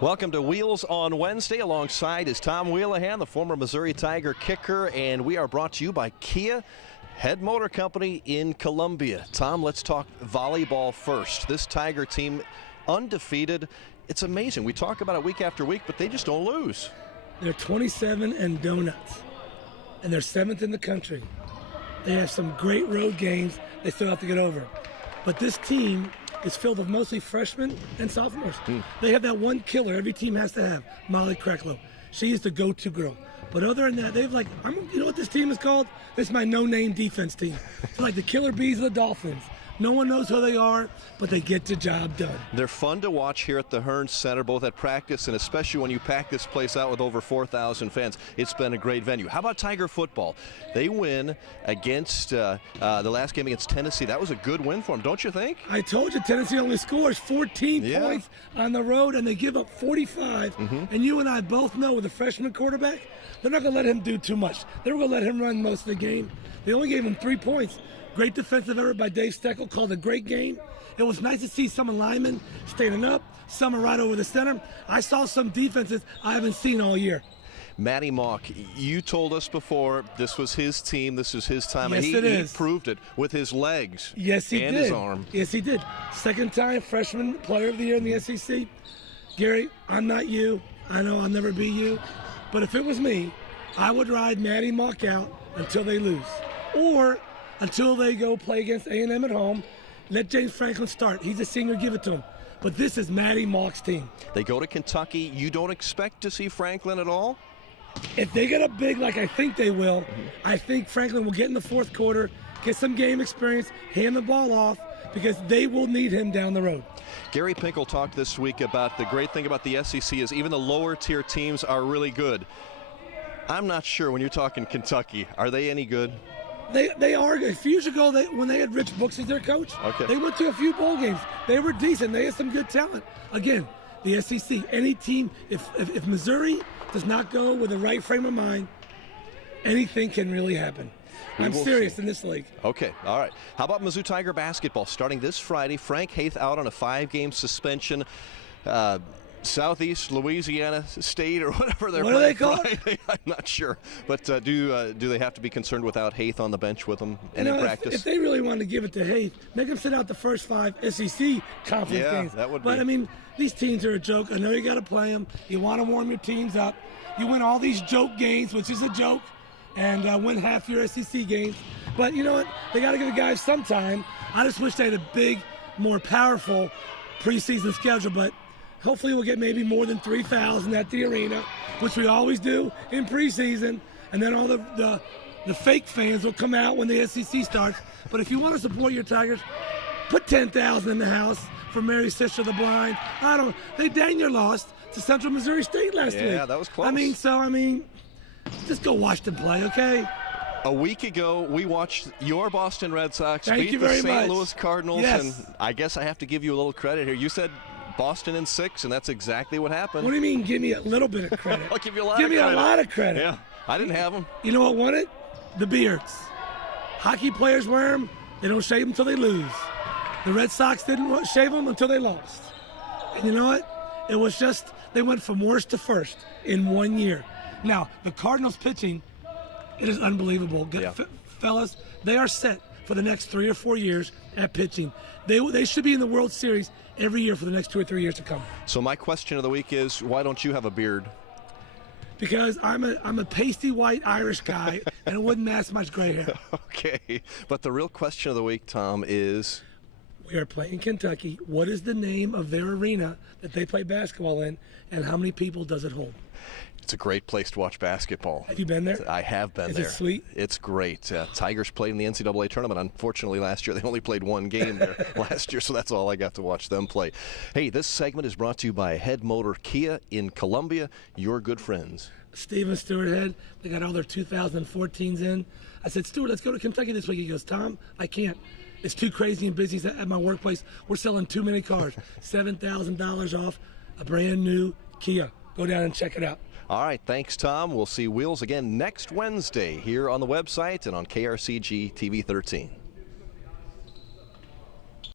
Welcome to Wheels on Wednesday. Alongside is Tom Wheelahan, the former Missouri Tiger kicker, and we are brought to you by Kia Head Motor Company in Columbia. Tom, let's talk volleyball first. This Tiger team, undefeated. It's amazing. We talk about it week after week, but they just don't lose. They're 27 and donuts, and they're 7th in the country. They have some great road games they still have to get over. But this team is filled with mostly freshmen and sophomores. They have that one killer every team has to have, Molly Krecklow. She is the go-to girl. But other than that, they've you know what this team is called? This is my no-name defense team. It's like the killer bees of the Dolphins. No one knows who they are, but they get the job done. They're fun to watch here at the Hearns Center, both at practice and especially when you pack this place out with over 4,000 fans. It's been a great venue. How about Tiger football? They win against the last game against Tennessee. That was a good win for them, don't you think? I told you, Tennessee only scores 14 points on the road, and they give up 45. And you and I both know with a freshman quarterback, they're not going to let him do too much. They're going to let him run most of the game. They only gave him 3 points. Great defensive effort by Dave Steckel, called a great game. It was nice to see some linemen standing up, some right over the center. I saw some defenses I haven't seen all year. Matty Mock, you told us before this was his team, this was his time, Yes, and he proved it with his legs and his arm. Yes, he did. Second time freshman player of the year in the SEC. Gary, I'm not you. I know I'll never be you. But if it was me, I would ride Matty Mock out until they lose. Or until they go play against A&M at home. Let James Franklin start. He's a senior, give it to him. But this is Matty Mock's team. They go to Kentucky. You don't expect to see Franklin at all? If they get up big like I think they will, I think Franklin will get in the fourth quarter, get some game experience, hand the ball off, because they will need him down the road. Gary Pinkel talked this week about the great thing about the SEC is even the lower tier teams are really good. I'm not sure when you're talking Kentucky, are they any good? They are. A few years ago, when they had Rich Brooks as their coach, they went to a few bowl games. They were decent. They had some good talent. Again, the SEC, any team, if Missouri does not go with the right frame of mind, anything can really happen. I'm serious in this league. Okay, all right. How about Mizzou Tiger basketball starting this Friday? Frank Haith out on a 5-game suspension. Southeast Louisiana State or whatever they're playing Friday. I'm not sure. But do they have to be concerned without Haith on the bench with them and in practice? If they really want to give it to Haith, make him sit out the first 5 SEC conference games. That would but, be. I mean, these teams are a joke. I know you got to play them. You want to warm your teams up. You win all these joke games, which is a joke, and win half your SEC games. But you know what? They got to give the guys some time. I just wish they had a big, more powerful preseason schedule, but hopefully we'll get maybe more than 3,000 at the arena, which we always do in preseason. And then all the fake fans will come out when the SEC starts. But if you want to support your Tigers, put 10,000 in the house for Mary's Sister the Blind. They dang near lost to Central Missouri State last week. Yeah, that was close. I mean, just go watch them play, okay? A week ago, we watched your Boston Red Sox beat the St. Louis Cardinals. Yes. And I guess I have to give you a little credit here. You said Boston in 6, and that's exactly what happened. What do you mean, give me a little bit of credit? I'll give you a lot give of credit. Give me a lot of credit. Yeah, I didn't have them. You know what won it? The beards. Hockey players wear them. They don't shave them until they lose. The Red Sox didn't shave them until they lost. And you know what? It was just, they went from worst to first in 1 year. Now, the Cardinals pitching, it is unbelievable. Fellas, they are set for the next 3 or 4 years at pitching. They should be in the World Series every year for the next 2 or 3 years to come. So my question of the week is, why don't you have a beard? Because I'm a pasty white Irish guy, and it wouldn't mask much gray hair. Okay, but the real question of the week, Tom, is we are playing Kentucky. What is the name of their arena that they play basketball in, and how many people does it hold? It's a great place to watch basketball. Have you been there? I have been there. Is it sweet? It's great. Tigers played in the NCAA tournament. Unfortunately, last year they only played 1 game there last year, so that's all I got to watch them play. Hey, this segment is brought to you by Head Motor Kia in Columbia, your good friends. Steve and Stuart Head, they got all their 2014s in. I said, Stuart, let's go to Kentucky this week. He goes, Tom, I can't. It's too crazy and busy at my workplace. We're selling too many cars. $7,000 off a brand new Kia. Go down and check it out. All right, thanks, Tom. We'll see Wheels again next Wednesday here on the website and on KRCG TV 13.